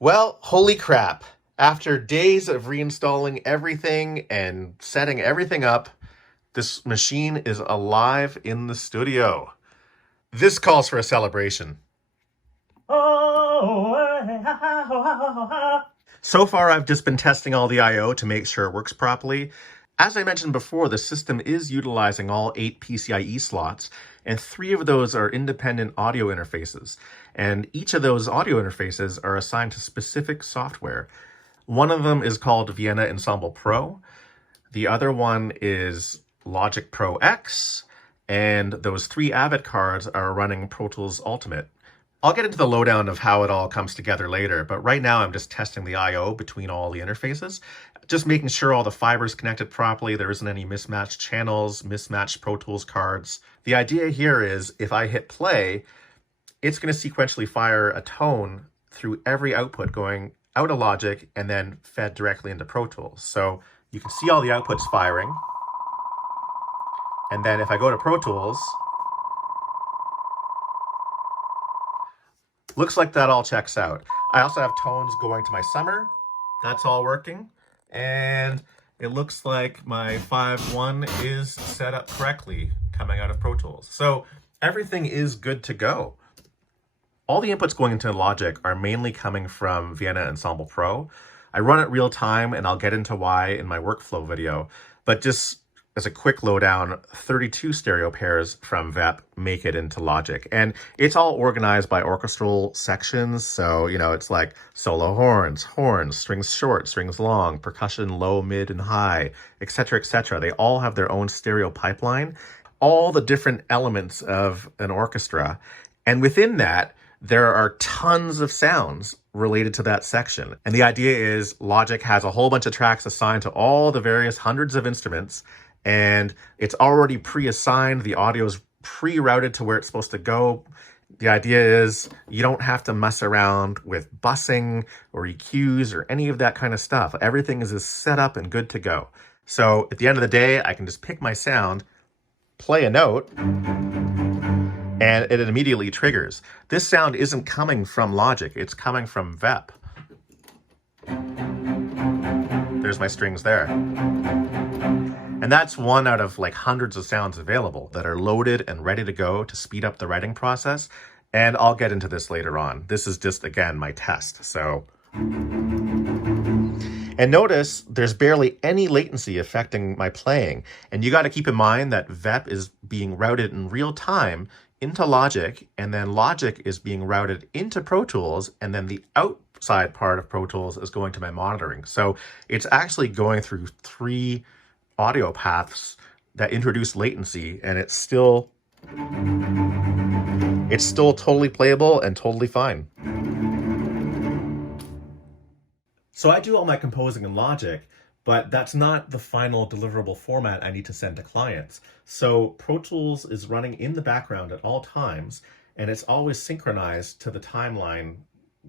Well, holy crap. After days of reinstalling everything and setting everything up, this machine is alive in the studio. This calls for a celebration. So far, I've just been testing all the I/O to make sure it works properly. As I mentioned before, the system is utilizing all 8 PCIe slots, and 3 of those are independent audio interfaces. And each of those audio interfaces are assigned to specific software. One of them is called Vienna Ensemble Pro. The other one is Logic Pro X, and those 3 Avid cards are running Pro Tools Ultimate. I'll get into the lowdown of how it all comes together later, but right now I'm just testing the I/O between all the interfaces, just making sure all the fibers connected properly, there isn't any mismatched channels, mismatched Pro Tools cards. The idea here is if I hit play, it's going to sequentially fire a tone through every output going out of Logic and then fed directly into Pro Tools. So you can see all the outputs firing. And then if I go to Pro Tools, looks like that all checks out. I also have tones going to my summer. That's all working. And it looks like my 5.1 is set up correctly coming out of Pro Tools. So everything is good to go. All the inputs going into Logic are mainly coming from Vienna Ensemble Pro. I run it real time, and I'll get into why in my workflow video. But just as a quick lowdown, 32 stereo pairs from VEP make it into Logic. And it's all organized by orchestral sections. So, it's like solo horns, strings short, strings long, percussion low, mid, and high, etc., etc. They all have their own stereo pipeline, all the different elements of an orchestra. And within that, there are tons of sounds related to that section. And the idea is Logic has a whole bunch of tracks assigned to all the various hundreds of instruments, and it's already pre-assigned. The audio is pre-routed to where it's supposed to go. The idea is you don't have to mess around with busing or EQs or any of that kind of stuff. Everything is just set up and good to go. So at the end of the day, I can just pick my sound, play a note, and it immediately triggers. This sound isn't coming from Logic, it's coming from VEP. There's my strings there. And that's one out of like hundreds of sounds available that are loaded and ready to go to speed up the writing process. And I'll get into this later on. This is just, again, my test. And notice there's barely any latency affecting my playing. And you got to keep in mind that VEP is being routed in real time into Logic, and then Logic is being routed into Pro Tools, and then the outside part of Pro Tools is going to my monitoring. So it's actually going through 3 audio paths that introduce latency, and it's still totally playable and totally fine. So I do all my composing in Logic, but that's not the final deliverable format I need to send to clients. So Pro Tools is running in the background at all times, and it's always synchronized to the timeline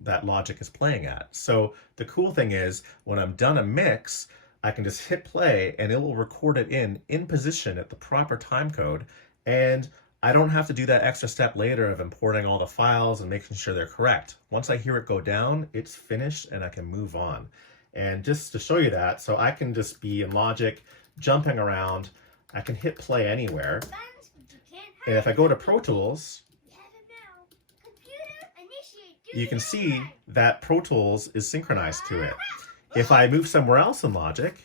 that Logic is playing at. So the cool thing is when I'm done a mix, I can just hit play and it will record it in position at the proper time code. And I don't have to do that extra step later of importing all the files and making sure they're correct. Once I hear it go down, it's finished and I can move on. And just to show you that, so I can just be in Logic, jumping around. I can hit play anywhere. And if I go to Pro Tools, you can see that Pro Tools is synchronized to it. If I move somewhere else in Logic,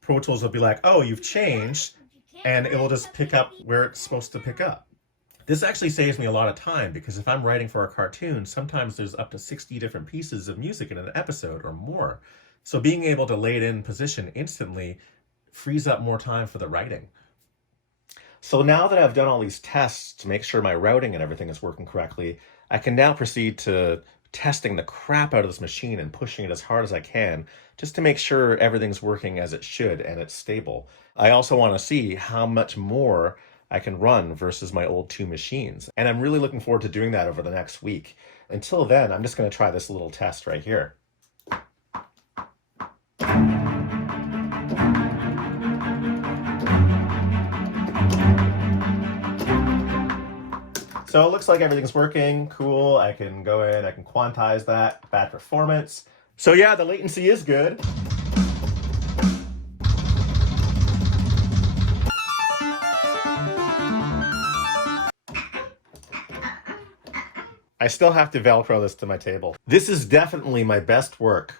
Pro Tools will be like, oh, you've changed, and it will just pick up where it's supposed to pick up. This actually saves me a lot of time, because if I'm writing for a cartoon, sometimes there's up to 60 different pieces of music in an episode or more. So being able to lay it in position instantly frees up more time for the writing. So now that I've done all these tests to make sure my routing and everything is working correctly, I can now proceed to testing the crap out of this machine and pushing it as hard as I can just to make sure everything's working as it should and it's stable. I also want to see how much more I can run versus my old 2 machines. And I'm really looking forward to doing that over the next week. Until then, I'm just going to try this little test right here. So it looks like everything's working. Cool. I can go in, I can quantize that. Bad performance. So yeah, the latency is good. I still have to Velcro this to my table. This is definitely my best work.